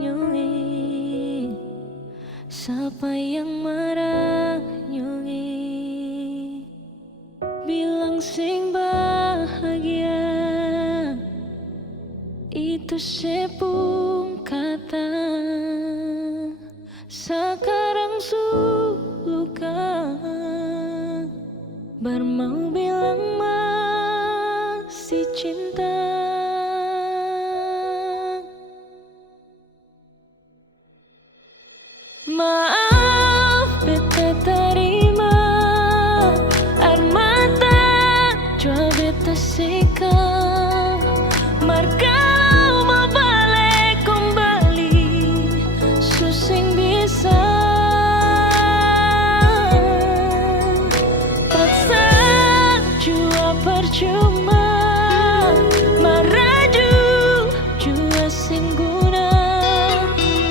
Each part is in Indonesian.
nyonge, siapa yang marah nyonge, bilang sing bahagia itu sepung kata. Sekarang luka baru mau bilang masih cinta. Maaf beta terima air mata jua beta seka, markau mau balik kembali susing bisa. Paksa jua percuma, maraju jua sing guna.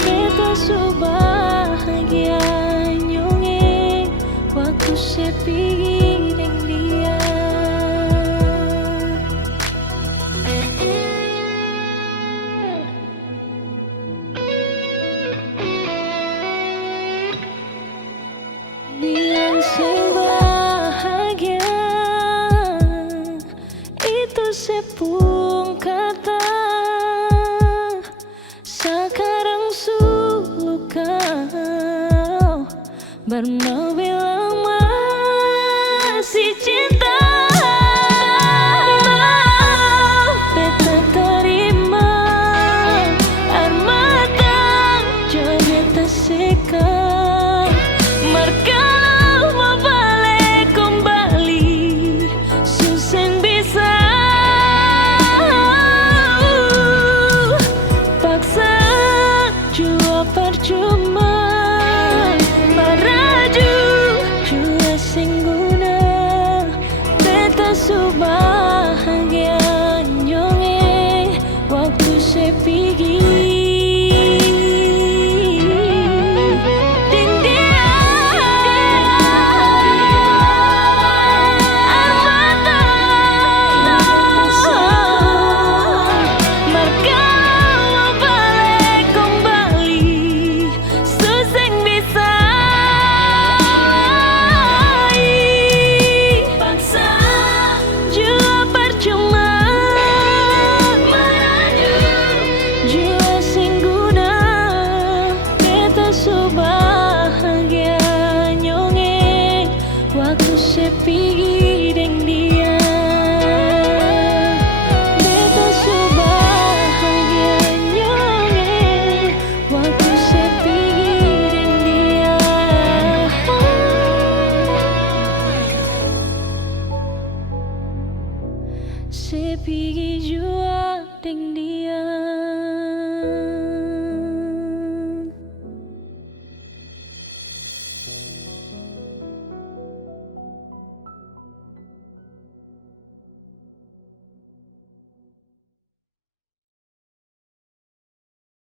Beta bahagia nyonge waktu sepi dengan dia. Bilang sing bahagia itu sepung kata. Sekarang luka baru mau bilang